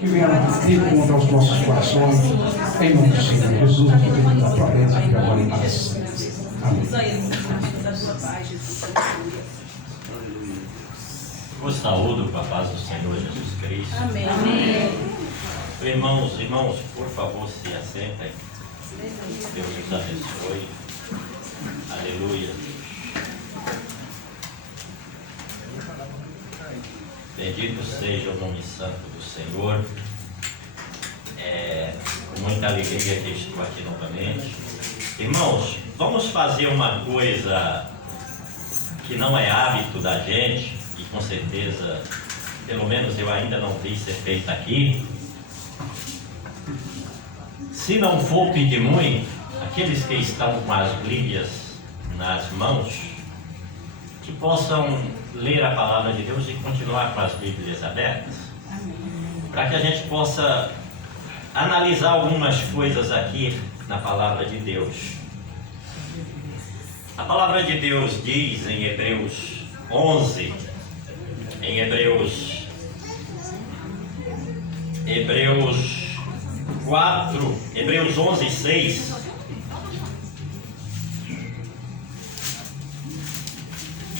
que venha encontrar os nossos corações, em nome do Senhor Jesus, que pedimos a tua bênção e agora e para sempre. Amém. Vos saúdo com a paz do Senhor Jesus Cristo. Amém. Amém. Irmãos, por favor, se assentem. Deus os abençoe. Aleluia. Bendito seja o nome santo do Senhor. É com muita alegria que estou aqui novamente. Irmãos, vamos fazer uma coisa que não é hábito da gente, e com certeza, pelo menos eu ainda não vi ser feita aqui. Se não for pedir muito, aqueles que estão com as Bíblias nas mãos, que possam ler a palavra de Deus e continuar com as Bíblias abertas, para que a gente possa analisar algumas coisas aqui na palavra de Deus. A palavra de Deus diz em Hebreus 11, em Hebreus 11, 6,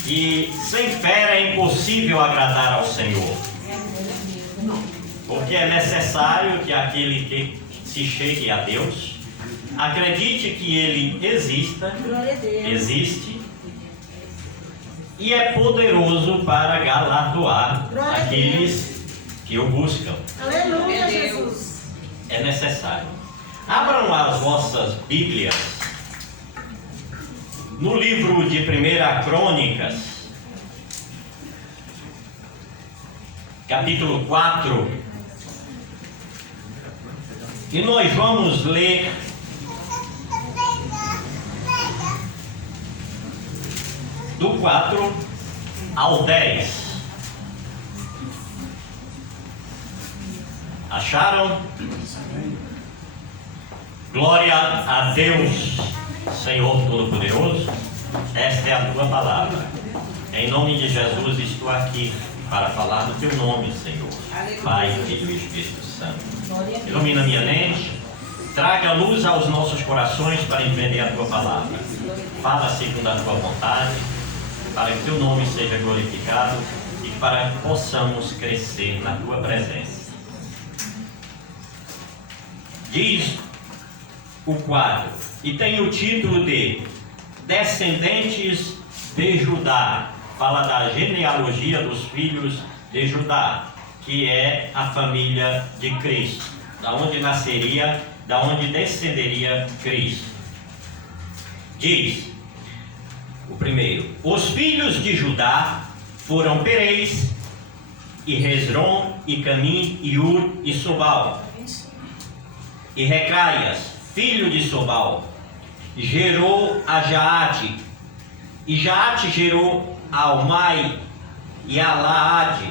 que sem fé é impossível agradar ao Senhor, porque é necessário que aquele que se chegue a Deus acredite que Ele existe e é poderoso para galardoar aqueles que o buscam. Aleluia, Jesus. É necessário. Abram as vossas Bíblias no livro de 1 Crônicas, capítulo 4, e nós vamos ler do 4 ao 10. Acharam? Glória a Deus, Senhor Todo-Poderoso. Esta é a tua palavra. Em nome de Jesus estou aqui para falar do teu nome, Senhor. Pai, Filho e Espírito Santo. Ilumina minha mente, traga luz aos nossos corações para entender a tua palavra. Fala segundo a tua vontade, para que o teu nome seja glorificado e para que possamos crescer na tua presença. Diz o quadro, e tem o título de Descendentes de Judá. Fala da genealogia dos filhos de Judá, que é a família de Cristo, da onde nasceria, da onde descenderia Cristo. Diz o primeiro: os filhos de Judá foram Perez, e Hezron, e Camim, e Ur, e Sobal. E Recaias, filho de Sobal, gerou a Jaate, e Jaate gerou a Almai e a Laade.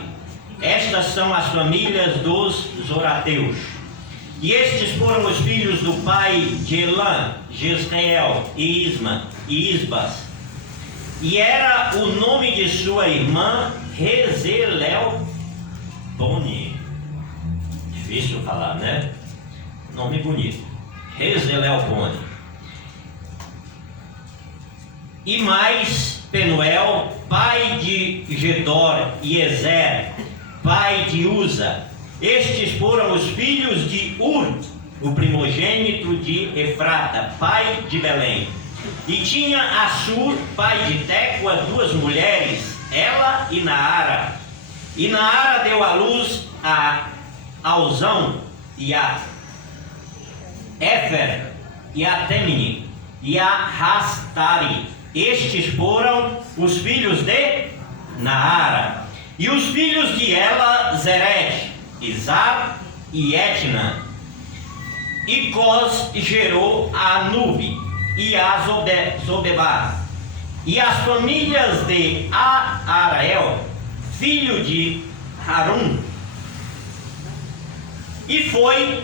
Estas são as famílias dos Zorateus. E estes foram os filhos do pai de Elã, Jezreel, e Isma, e Isbas. E era o nome de sua irmã Rezelelpone. Difícil falar, né? Nome bonito. Rezelelpone. E mais Penuel, pai de Gedor, e Ezer, pai de Uza. Estes foram os filhos de Ur, o primogênito de Efrata, pai de Belém. E tinha Assur, pai de Tecoa, duas mulheres, ela e Naara. E Naara deu à luz a Alzão e a Éfer e a Temini e a Rastari. Estes foram os filhos de Naara. E os filhos de Ela, Zered, Izar e Etna. E Cós gerou a Nube e a Zobebá. E as famílias de Aarael, filho de Harum. E foi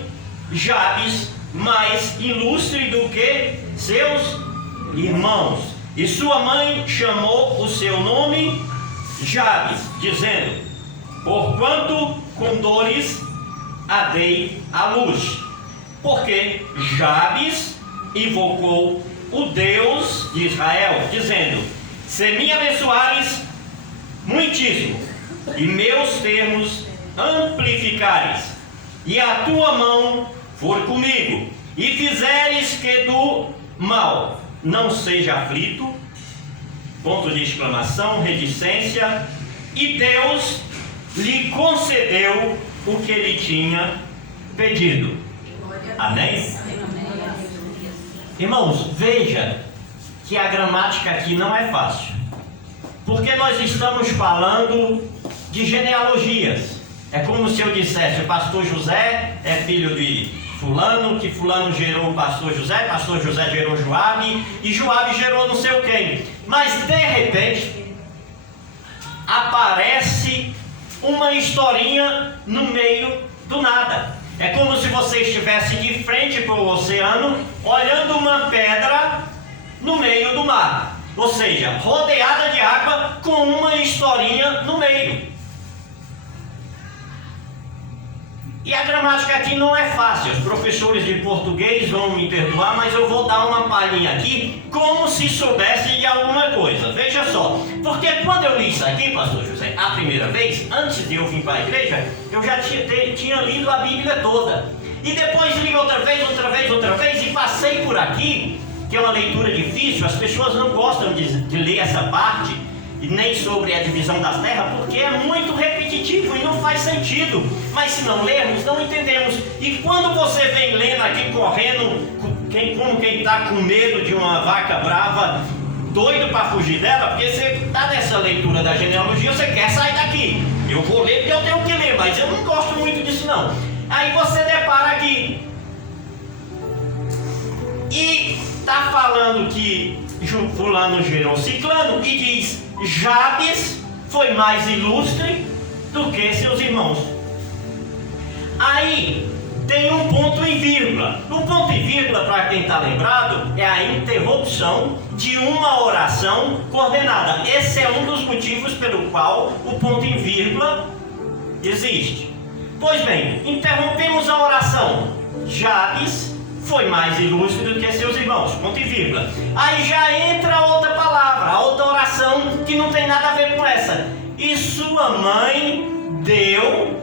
Jabes mais ilustre do que seus irmãos. E sua mãe chamou o seu nome Jabes, dizendo: porquanto com dores a dei à luz. Porque Jabes invocou o Deus de Israel, dizendo: se me abençoares muitíssimo, e meus termos amplificares, e a tua mão for comigo, e fizeres que do mal não seja aflito, ponto de exclamação, reticência, e Deus lhe concedeu o que ele tinha pedido. Amém? Irmãos, veja que a gramática aqui não é fácil, porque nós estamos falando de genealogias. É como se eu dissesse: o pastor José é filho de fulano, que fulano gerou o pastor José gerou Joabe, e Joabe gerou não sei o quem. Mas de repente aparece uma historinha no meio do nada. É como se você estivesse de frente para o oceano, olhando uma pedra no meio do mar, ou seja, rodeada de água com uma historinha no meio. E a gramática aqui não é fácil. Os professores de português vão me perdoar, mas eu vou dar uma palhinha aqui, como se soubesse de alguma coisa. Veja só, porque quando eu li isso aqui, pastor José, a primeira vez, antes de eu vir para a igreja, eu já tinha lido a Bíblia toda. E depois li outra vez, e passei por aqui, que é uma leitura difícil. As pessoas não gostam de ler essa parte, e nem sobre a divisão das terras, porque é muito repetitivo e não faz sentido. Mas se não lermos, não entendemos. E quando você vem lendo aqui correndo, como quem está com medo de uma vaca brava, doido para fugir dela, porque você está nessa leitura da genealogia, você quer sair daqui. Eu vou ler porque eu tenho que ler, mas eu não gosto muito disso não. Aí você depara aqui e está falando que fulano gerou ciclano, e diz: Jabes foi mais ilustre do que seus irmãos. Aí tem um ponto e vírgula. O ponto e vírgula, para quem está lembrado, é a interrupção de uma oração coordenada. Esse é um dos motivos pelo qual o ponto e vírgula existe. Pois bem, interrompemos a oração. Jabes foi mais ilustre do que seus irmãos, ponto e vírgula. Aí já entra outra palavra, a outra oração que não tem nada a ver com essa. E sua mãe deu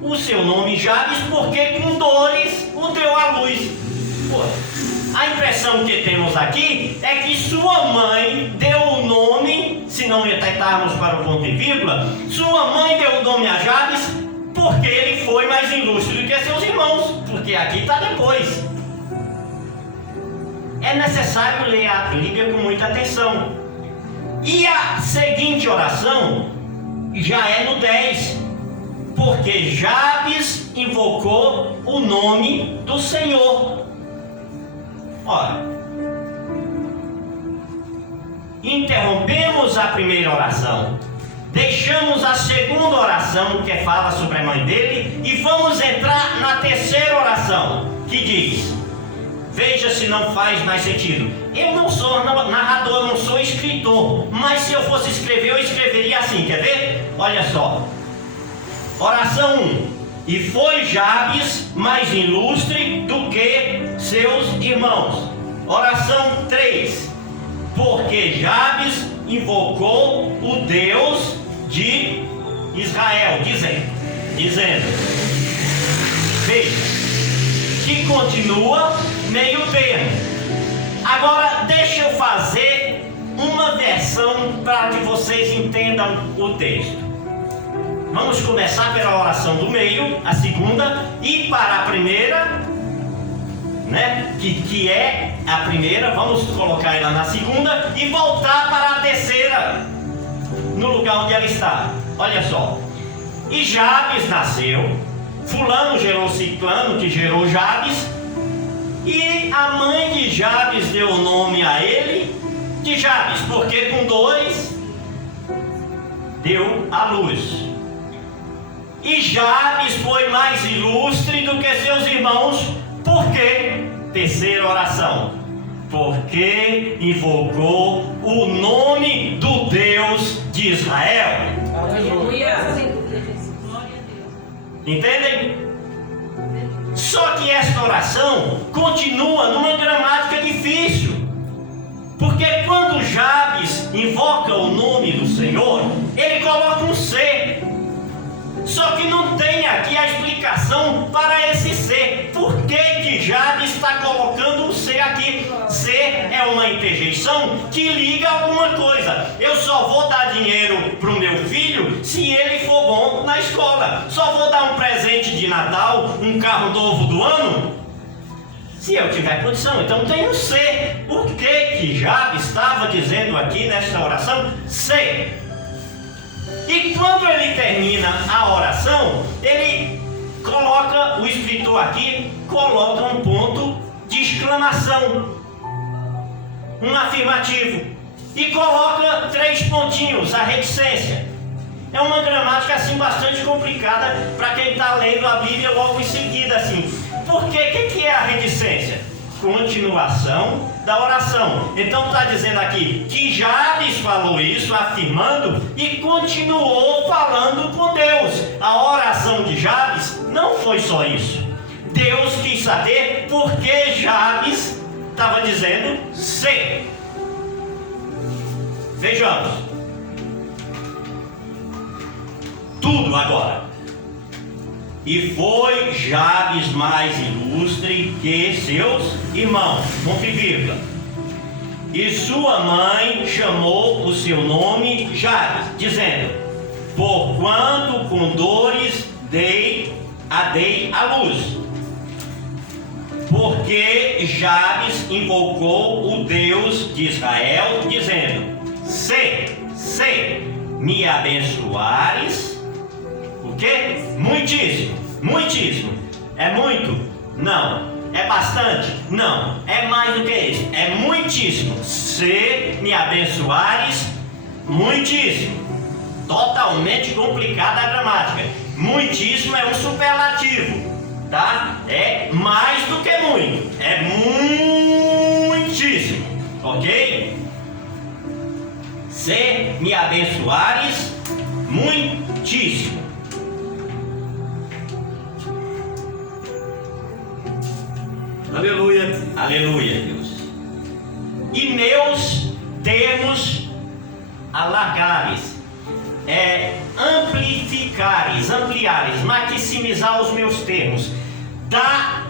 o seu nome Jabes, porque com dores o deu à luz. Pô, a impressão que temos aqui é que sua mãe deu o nome, se não atentarmos para o ponto e vírgula, sua mãe deu o nome a Jabes porque ele foi mais ilustre do que seus irmãos, porque aqui está depois. É necessário ler a Bíblia com muita atenção. E a seguinte oração já é no 10, porque Jabes invocou o nome do Senhor. Ora, interrompemos a primeira oração, deixamos a segunda oração, que fala sobre a mãe dele, e vamos entrar na terceira oração, que diz: veja se não faz mais sentido. Eu não sou narrador, eu não sou escritor, mas se eu fosse escrever, eu escreveria assim, quer ver? Olha só. Oração 1: e foi Jabes mais ilustre do que seus irmãos. Oração 3: porque Jabes invocou o Deus de Israel, dizendo. Veja, que continua meio termo. Agora deixa eu fazer uma versão para que vocês entendam o texto. Vamos começar pela oração do meio, a segunda, e para a primeira, né, que é a primeira, vamos colocar ela na segunda e voltar para a terceira, no lugar onde ela está. Olha só. E Jabes nasceu, fulano gerou ciclano, que gerou Jabes, e a mãe de Jabes deu o nome a ele de Jabes, porque com dores deu à luz. E Jabes foi mais ilustre do que seus irmãos, porque, terceira oração, porque invocou o nome do Deus de Israel. Aleluia. Entendem? Só que esta oração continua numa gramática difícil. Porque quando Jabes invoca o nome do Senhor, ele coloca um C. Só que não tem aqui a explicação para esse C. Por que Jabes está colocando um C aqui? C é uma interjeição que liga alguma coisa. Eu só vou dar dinheiro para o meu filho se ele for bom na escola. Só vou dar um presente de Natal, um carro novo do ano, se eu tiver condição. Então tem um C. Por que Jabes estava dizendo aqui nesta oração C? E quando ele termina a oração, ele coloca, o escritor aqui coloca um ponto de exclamação, um afirmativo, e coloca 3 pontinhos, a reticência. É uma gramática assim bastante complicada para quem está lendo a Bíblia logo em seguida assim. Por quê? O que é a reticência? Continuação da oração. Então está dizendo aqui que Jabes falou isso, afirmando, e continuou falando com Deus. A oração de Jabes não foi só isso. Deus quis saber por que Jabes estava dizendo C. Vejamos tudo agora. E foi Jabes mais ilustre que seus irmãos, ponto e vírgula. E sua mãe chamou o seu nome Jabes, dizendo: porquanto com dores dei à luz. Porque Jabes invocou o Deus de Israel, dizendo: se me abençoares. O quê? Muitíssimo, muitíssimo. É muito? Não. É bastante? Não. É mais do que isso. É muitíssimo. Se me abençoares, muitíssimo. Totalmente complicada a gramática. Muitíssimo é um superlativo, tá? É mais do que muito. É muitíssimo, ok? Se me abençoares, muitíssimo. Aleluia. Aleluia, Deus. E meus termos alargares, ampliares, maximizar os meus termos, dar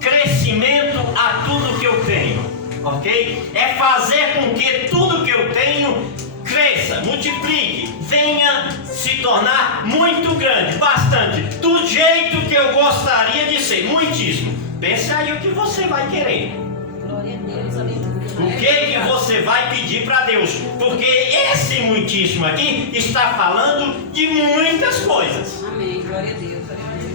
crescimento a tudo que eu tenho, ok? É fazer com que tudo que eu tenho cresça, multiplique, venha se tornar muito grande, bastante, do jeito que eu gostaria de ser, muitíssimo. Pensa aí o que você vai querer. Glória a Deus, aleluia. O que você vai pedir para Deus? Porque esse muitíssimo aqui está falando de muitas coisas. Amém, glória a Deus, aleluia.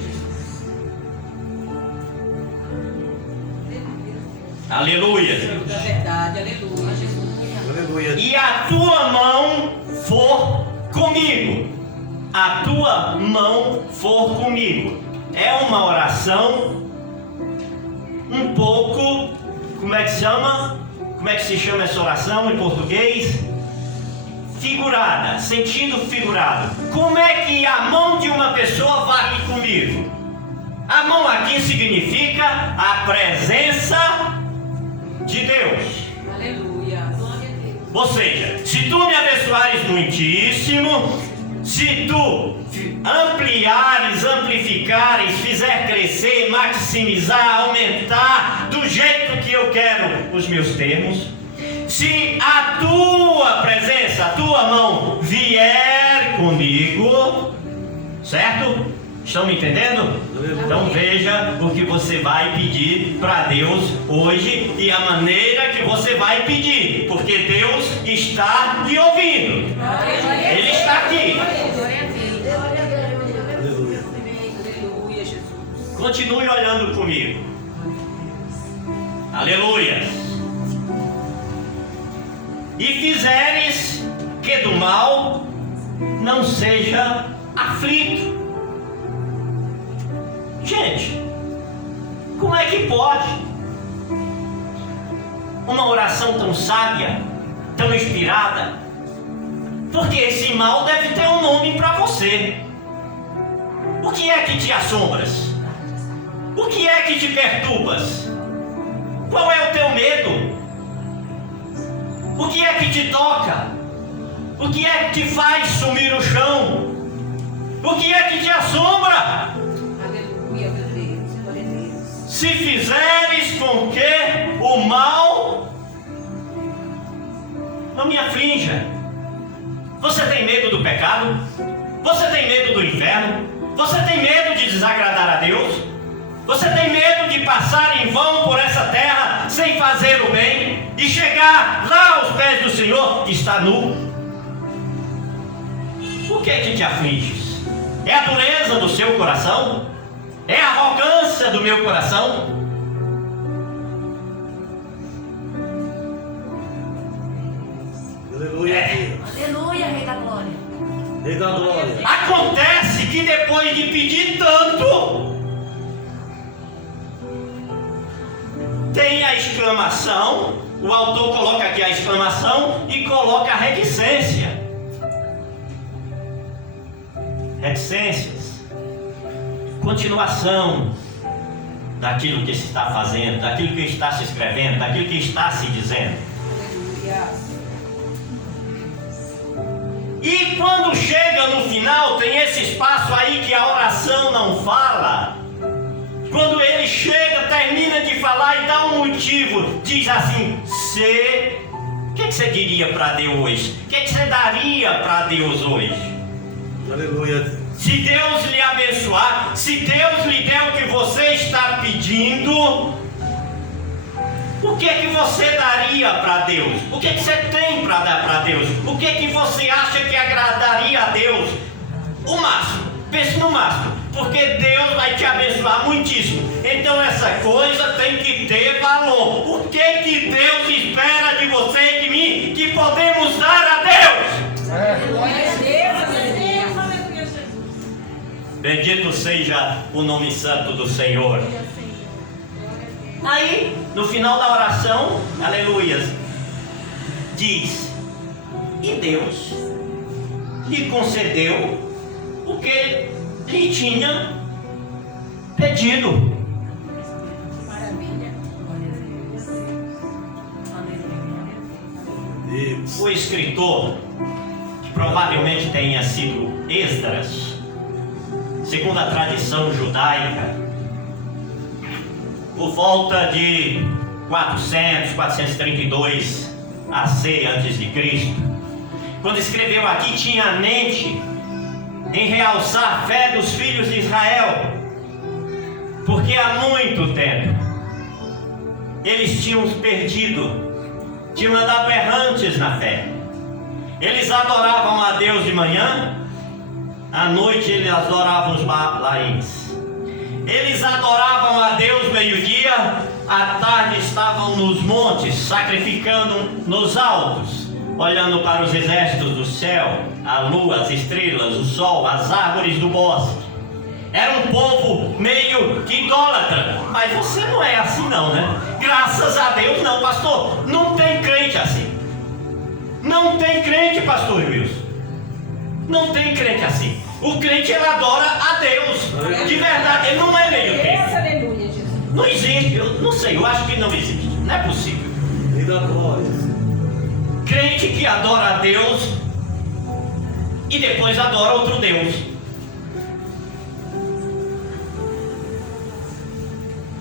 Aleluia. É verdade, aleluia, Jesus. Aleluia. E a tua mão for comigo. A tua mão for comigo. É uma oração um pouco, como é que se chama? Como é que se chama essa oração em português? Figurada, sentido figurado. Como é que a mão de uma pessoa vai ir comigo? A mão aqui significa a presença de Deus. Aleluia, glória a Deus. Ou seja, se tu me abençoares muitíssimo, se tu ampliares, amplificares, fizer crescer, maximizar, aumentar do jeito que eu quero os meus termos, se a tua presença, a tua mão vier comigo, certo? Estão me entendendo? Então veja o que você vai pedir para Deus hoje e a maneira que você vai pedir, porque Deus está te ouvindo. Ele está aqui. Aleluia, Jesus. Continue olhando comigo. Aleluia. E fizeres que do mal não seja aflito. Gente, como é que pode uma oração tão sábia, tão inspirada? Porque esse mal deve ter um nome para você. O que é que te assombras? O que é que te perturbas? Qual é o teu medo? O que é que te toca? O que é que te faz sumir o chão? O que é que te assombra? Aleluia, meu Deus. Glória a Deus. Se fizeres com que o mal não me aflinja. Você tem medo do pecado? Você tem medo do inferno? Você tem medo de desagradar a Deus? Você tem medo de passar em vão por essa terra sem fazer o bem e chegar lá aos pés do Senhor e estar nu? O que é que te aflige? É a dureza do seu coração? É a arrogância do meu coração? Aleluia. Aleluia, Rei da Glória. Rei da glória. Acontece que depois de pedir tanto, tem a exclamação, o autor coloca aqui a exclamação e coloca a reticência. Reticências. Continuação daquilo que se está fazendo, daquilo que está se escrevendo, daquilo que está se dizendo. Aleluia. E quando chega no final, tem esse espaço aí que a oração não fala. Quando ele chega, termina de falar e dá um motivo, diz assim: se. O que você diria para Deus hoje? O que você daria para Deus hoje? Aleluia. Se Deus lhe abençoar, se Deus lhe der o que você está pedindo, o que você daria para Deus? O que você tem para dar para Deus? O que você acha que agradaria a Deus? O máximo. Pense no máximo, porque Deus vai te abençoar muitíssimo. Então essa coisa tem que ter valor. O que Deus espera de você e de mim que podemos dar a Deus? Glória a Deus. Aleluia. Bendito seja o nome santo do Senhor. Aí, no final da oração, aleluia, diz: e Deus lhe concedeu o que lhe tinha pedido. Maravilha. Deus. O escritor, que provavelmente tenha sido Esdras, segundo a tradição judaica, por volta de 432 AC antes de Cristo, quando escreveu aqui, tinha a mente em realçar a fé dos filhos de Israel, porque há muito tempo eles tinham perdido, tinham andado errantes na fé. Eles adoravam a Deus de manhã, à noite eles adoravam os Baalaíns. Eles adoravam a Deus meio-dia, à tarde estavam nos montes, sacrificando nos altos, olhando para os exércitos do céu, a lua, as estrelas, o sol, as árvores do bosque. Era um povo meio que idólatra, mas você não é assim não, né? Graças a Deus não, pastor, não tem crente assim. Não tem crente, pastor Wilson. Não tem crente assim. O crente, ele adora a Deus, de verdade, ele não é meio crente. Aleluia, Jesus. Não existe, eu não sei, eu acho que não existe, não é possível. Rei da glória. Crente que adora a Deus e depois adora outro Deus.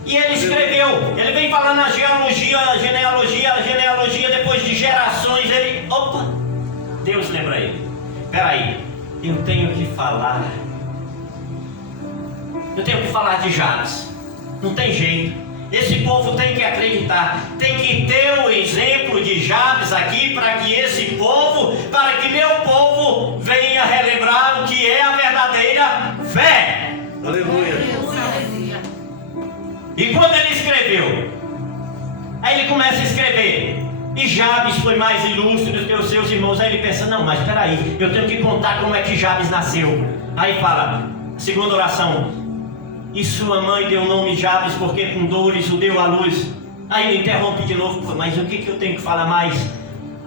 E ele escreveu, ele vem falando a genealogia, depois de gerações, ele, opa, Deus lembra ele. Peraí, eu tenho que falar de Jabes, não tem jeito. Esse povo tem que acreditar, tem que ter o exemplo de Jabes aqui para que para que meu povo venha relembrar o que é a verdadeira fé. Aleluia. E quando ele escreveu, aí ele começa a escrever, e Jabes foi mais ilustre do que os seus irmãos. Aí ele pensa, não, mas peraí, eu tenho que contar como é que Jabes nasceu. Aí fala, segunda oração, e sua mãe deu o nome Jabes porque com dores o deu à luz. Aí ele interrompe de novo, mas o que eu tenho que falar mais?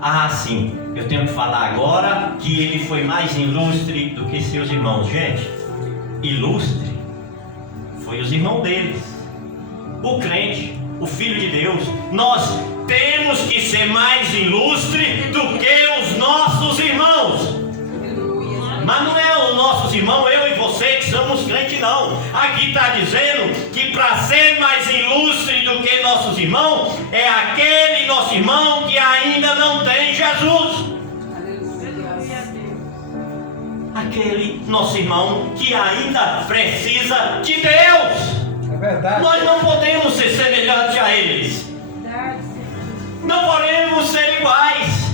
Ah, sim, eu tenho que falar agora que ele foi mais ilustre do que seus irmãos. Gente, ilustre foi os irmãos deles. O crente, o Filho de Deus, nós temos que ser mais ilustre do que os nossos irmãos. Mas não é os nossos irmãos, eu e você que somos crentes, não. Aqui está dizendo que para ser mais ilustre do que nossos irmãos, é aquele nosso irmão que ainda não tem Jesus. Aquele nosso irmão que ainda precisa de Deus. É verdade. Nós não podemos ser semelhantes a eles. Não podemos ser iguais.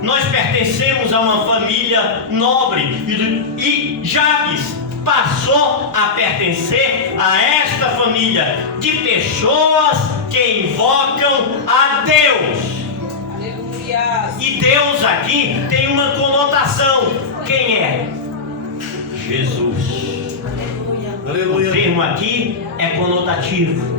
Nós pertencemos a uma família nobre e Jabes passou a pertencer a esta família de pessoas que invocam a Deus. Aleluia. E Deus aqui tem uma conotação. Quem é? Jesus. O Aleluia. termo aqui é conotativo.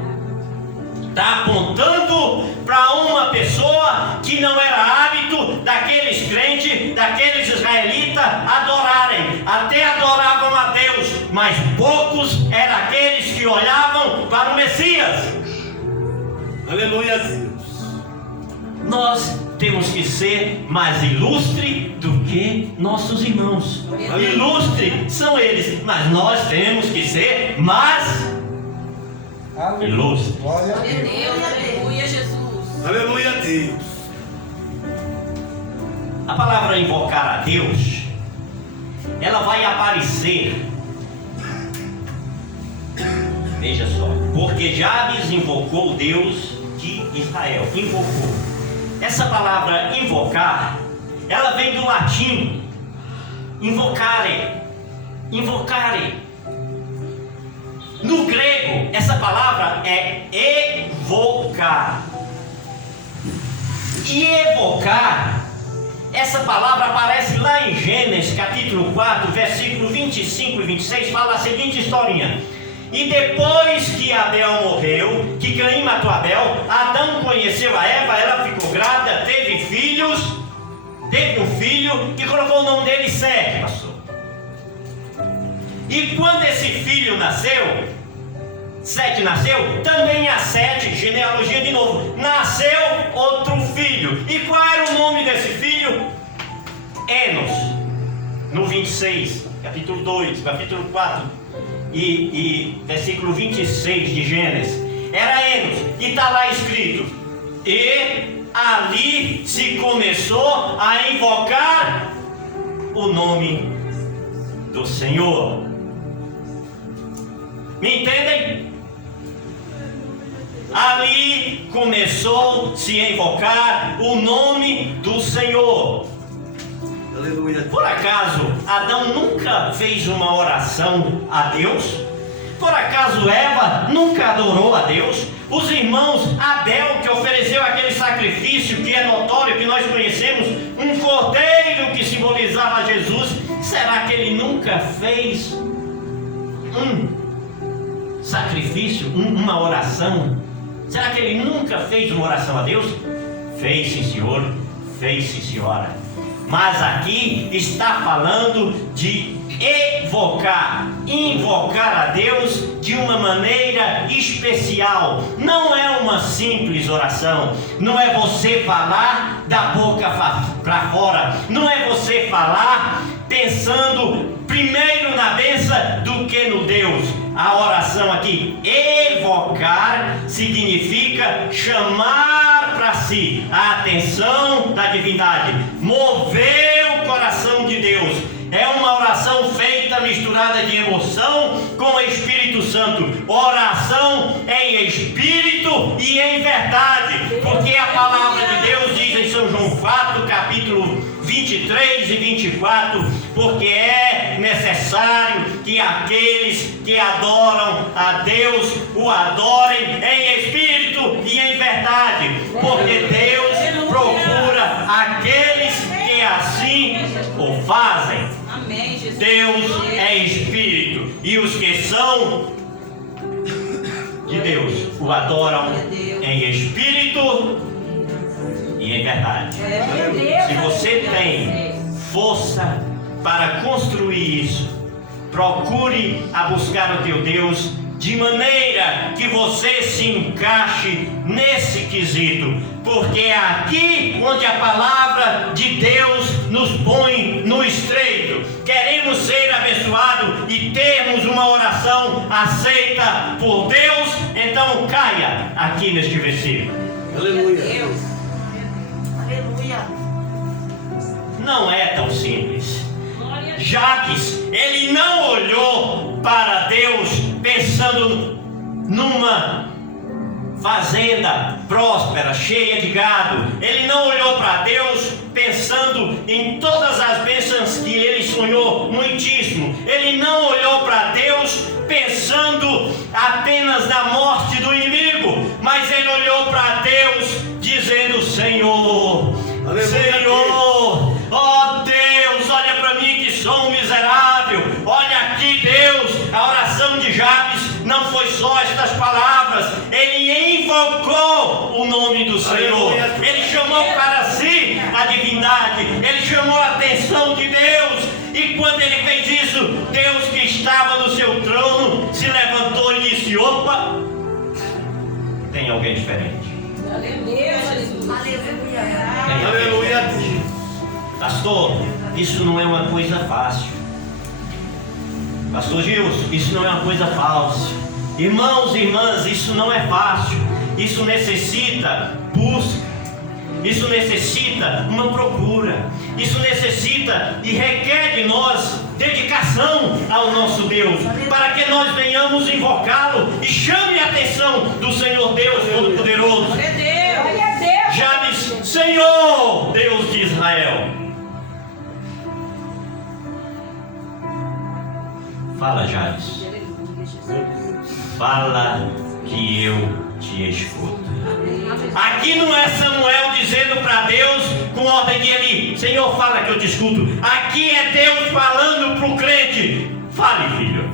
Está apontando para uma pessoa que não era hábito daqueles crentes, daqueles israelitas adorarem. Até adoravam a Deus, mas poucos eram aqueles que olhavam para o Messias. Aleluia, Deus. Nós temos que ser mais ilustre do que nossos irmãos. Ilustre são eles, mas nós temos que ser mais ilustre. Glória a Deus. Aleluia, Jesus. Aleluia, Deus. A palavra invocar a Deus, ela vai aparecer. Veja só, porque Jabes invocou o Deus de Israel. Invocou. Essa palavra invocar, ela vem do latim invocare. Invocare. No grego, essa palavra é evocar. E evocar, essa palavra aparece lá em Gênesis capítulo 4, versículo 25 e 26, fala a seguinte historinha. E depois que Abel morreu, que Caim matou Abel, Adão conheceu a Eva, ela ficou grávida, teve filhos, teve um filho e colocou o nome dele Sete, pastor. E quando esse filho nasceu, Sete nasceu, também a Sete, genealogia de novo, nasceu outro filho. E qual era o nome desse filho? Enos, no 26, capítulo 2, capítulo 4 e versículo 26 de Gênesis. Era Enos, e está lá escrito: e ali se começou a invocar o nome do Senhor. Me entendem? Ali começou a se invocar o nome do Senhor. Aleluia. Por acaso Adão nunca fez uma oração a Deus? Por acaso Eva nunca adorou a Deus? Os irmãos Abel, que ofereceu aquele sacrifício que é notório, que nós conhecemos, um cordeiro que simbolizava Jesus, será que ele nunca fez um sacrifício, uma oração? Será que ele nunca fez uma oração a Deus? Fez, sim, senhor. Fez, sim, senhora. Mas aqui está falando de evocar, invocar a Deus de uma maneira especial. Não é uma simples oração. Não é você falar da boca para fora. Não é você falar pensando primeiro na bênção do que no Deus. A oração aqui, evocar, significa chamar para si a atenção da divindade, mover o coração de Deus. É uma oração feita misturada de emoção com o Espírito Santo. Oração em espírito e em verdade, porque a palavra de Deus diz em São João 4, capítulo 23 e 24, porque é necessário que aqueles que adoram a Deus o adorem em espírito e em verdade, porque Deus procura aqueles que assim o fazem. Amém, Jesus. Deus é espírito, e os que são de Deus o adoram em espírito e em verdade. Se você tem força para construir isso, procure a buscar o teu Deus de maneira que você se encaixe nesse quesito, porque é aqui onde a palavra de Deus nos põe no estreito. Queremos ser abençoados e termos uma oração aceita por Deus, então caia aqui neste versículo. Aleluia. Deus. Aleluia. Não é tão simples. Jabes, ele não olhou para Deus pensando numa fazenda próspera, cheia de gado. Ele não olhou para Deus pensando em todas as bênçãos que ele sonhou muitíssimo. Ele não olhou para Deus pensando apenas na morte do inimigo, mas ele olhou para Deus dizendo: Senhor, Aleluia. Senhor, ó Deus, olha para mim que sou um miserável. Olha aqui, Deus. A oração de Jabes não foi só estas palavras, ele invocou o nome do Senhor. Aleluia. Ele chamou para si a divindade, ele chamou a atenção de Deus. E quando ele fez isso, Deus que estava no seu trono se levantou e disse: opa, tem alguém diferente. Aleluia, Jesus. Aleluia. Aleluia a Deus. Pastor, isso não é uma coisa fácil. Pastor Gilson, isso não é uma coisa fácil. Irmãos e irmãs, isso não é fácil. Isso necessita busca. Isso necessita uma procura. Isso necessita e requer de nós dedicação ao nosso Deus, para que nós venhamos invocá-lo e chame a atenção do Senhor Deus Todo-Poderoso. Glória a Deus. Glória a Deus. Jabes, Senhor, Deus de Israel. Fala, Jabes. Fala que eu te escuto. Aqui não é Samuel dizendo para Deus com ordem de Eli: Senhor, fala que eu te escuto. Aqui é Deus falando para o crente: fale, filho,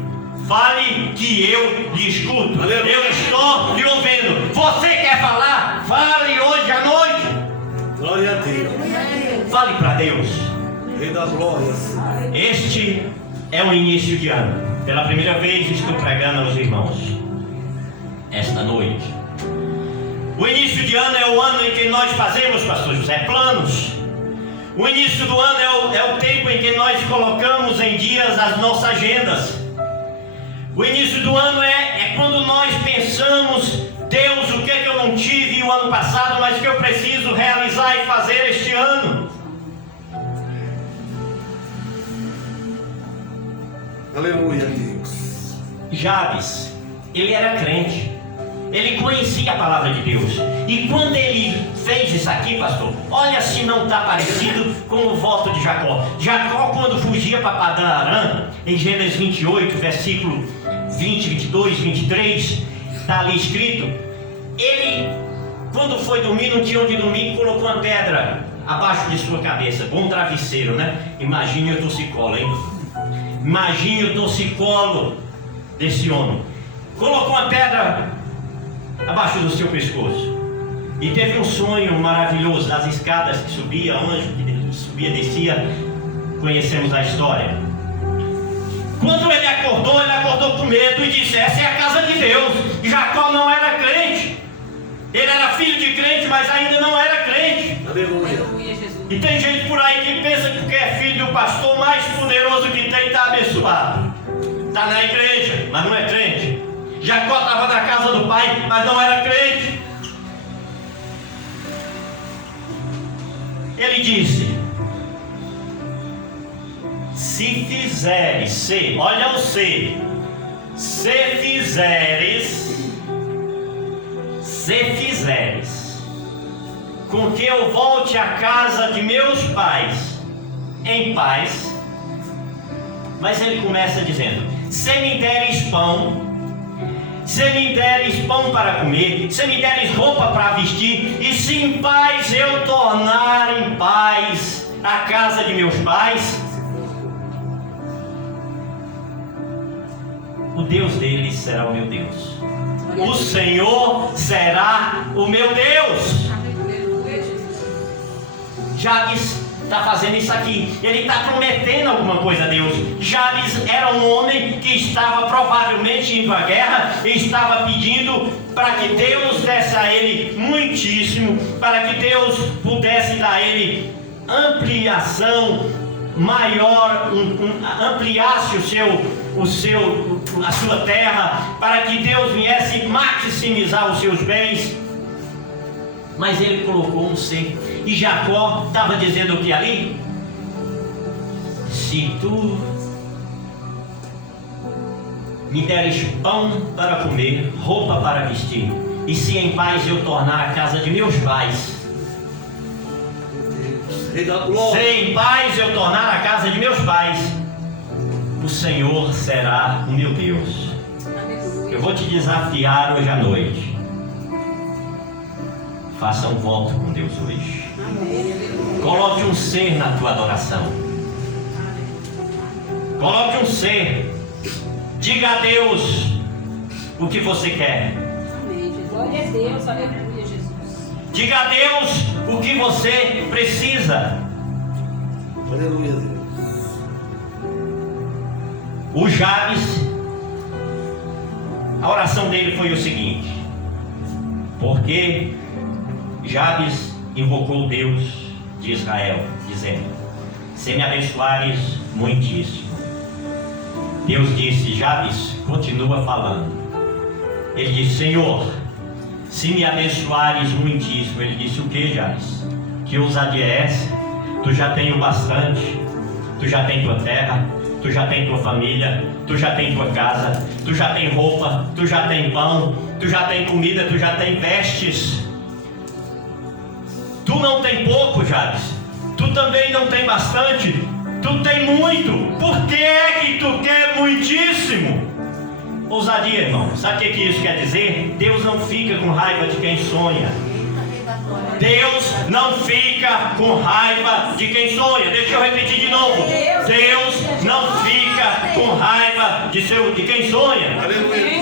fale que eu lhe escuto. Aleluia. Eu estou lhe ouvindo. Você quer falar? Fale hoje à noite. Glória a Deus. Fale para Deus. Rei das glórias. Este é o início de ano. Pela primeira vez estou pregando aos irmãos esta noite. O início de ano é o ano em que nós fazemos, pastor José, planos. O início do ano é o tempo em que nós colocamos em dias as nossas agendas. O início do ano é quando nós pensamos: Deus, o que é que eu não tive o ano passado, mas que eu preciso realizar e fazer este ano? Aleluia a Deus. Jabes, ele era crente, ele conhecia a palavra de Deus, e quando ele fez isso aqui, pastor, olha se não está parecido com o voto de Jacó. Jacó, quando fugia para Padã Arã, em Gênesis 28, versículo 20, 22, 23, está ali escrito, ele, quando foi dormir, não tinha onde dormir, colocou uma pedra abaixo de sua cabeça, bom travesseiro, né? Imagine o torcicolo, hein? Imagine o torcicolo desse homem. Colocou uma pedra abaixo do seu pescoço e teve um sonho maravilhoso das escadas que subia, anjo que subia e descia. Conhecemos a história. Quando ele acordou com medo e disse: essa é a casa de Deus. Jacó não era crente, ele era filho de crente, mas ainda não era crente. Aleluia. Aleluia, Jesus. E tem gente por aí que pensa que porque é filho do pastor mais poderoso que tem, está abençoado. Está na igreja, mas não é crente. Jacó estava na casa do pai, mas não era crente. Ele disse: se fizeres, olha o se fizeres com que eu volte à casa de meus pais em paz. Mas ele começa dizendo: se me deres pão, se me deres pão para comer, se me deres roupa para vestir, e se em paz eu tornar em paz a casa de meus pais, o Deus deles será o meu Deus, o Senhor será o meu Deus. Aleluia, Jesus. Jabes está fazendo isso aqui. Ele está prometendo alguma coisa a Deus. Jabes era um homem que estava provavelmente indo à guerra e estava pedindo para que Deus desse a ele muitíssimo, para que Deus pudesse dar a ele ampliação maior, ampliasse a sua terra, para que Deus viesse maximizar os seus bens. Mas ele colocou um ser. E Jacó estava dizendo o que ali? Se tu me deres pão para comer, roupa para vestir, e se em paz eu tornar a casa de meus pais, Rei da glória. se em paz eu tornar a casa de meus pais, o Senhor será o meu Deus. Eu vou te desafiar hoje à noite. Faça um voto com Deus hoje. Coloque um ser na tua adoração. Coloque um ser. Diga a Deus o que você quer. Glória a Deus, aleluia, Jesus. Diga a Deus o que você precisa. Aleluia, Deus. O Jabes, a oração dele foi o seguinte: porque Jabes invocou Deus de Israel, dizendo: se me abençoares muitíssimo. Deus disse: Jabes, continua falando. Ele disse: Senhor, se me abençoares muitíssimo. Ele disse: o que, Jabes? Que ousadia é essa? Tu já tem o bastante, tu já tem tua terra, tu já tem tua família, tu já tem tua casa, tu já tem roupa, tu já tem pão, tu já tem comida, tu já tem vestes. Tu não tem pouco, Jabes. Tu também não tem bastante. Tu tem muito. Por que é que tu quer muitíssimo? Ousadia, irmão. Sabe o que isso quer dizer? Deus não fica com raiva de quem sonha. Deus não fica com raiva de quem sonha. Deixa eu repetir de novo. Deus não fica com raiva de quem sonha. Aleluia.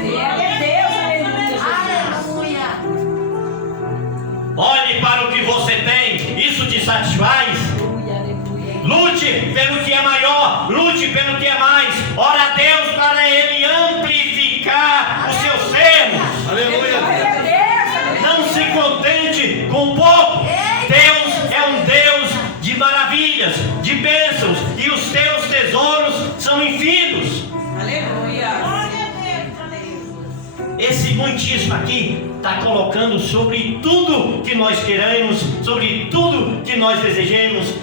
Glória a Deus, aleluia, Jesus. Aleluia. Olhe para o que você tem. Isso te satisfaz? Aleluia, aleluia. Lute pelo que é maior, lute pelo que é mais. Ora a Deus para Ele amplificar os seus termos. Aleluia. Glória a Deus, aleluia. Não se contente com pouco. Deus é um Deus de maravilhas, de bênçãos, e os teus tesouros são infindos. Aleluia. Esse muitíssimo aqui está colocando sobre tudo que nós queremos, sobre tudo que nós desejamos,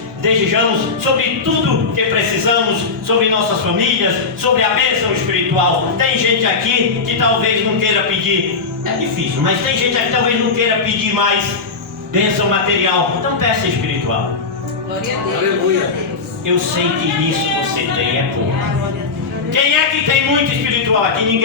sobre tudo que precisamos, sobre nossas famílias, sobre a bênção espiritual. Tem gente aqui que talvez não queira pedir, é difícil, mas tem gente aqui que talvez não queira pedir mais bênção material. Então peça espiritual. Glória a Deus. Aleluia. Eu sei que isso você tem é pouco. Quem é que tem muito espiritual aqui? Ninguém.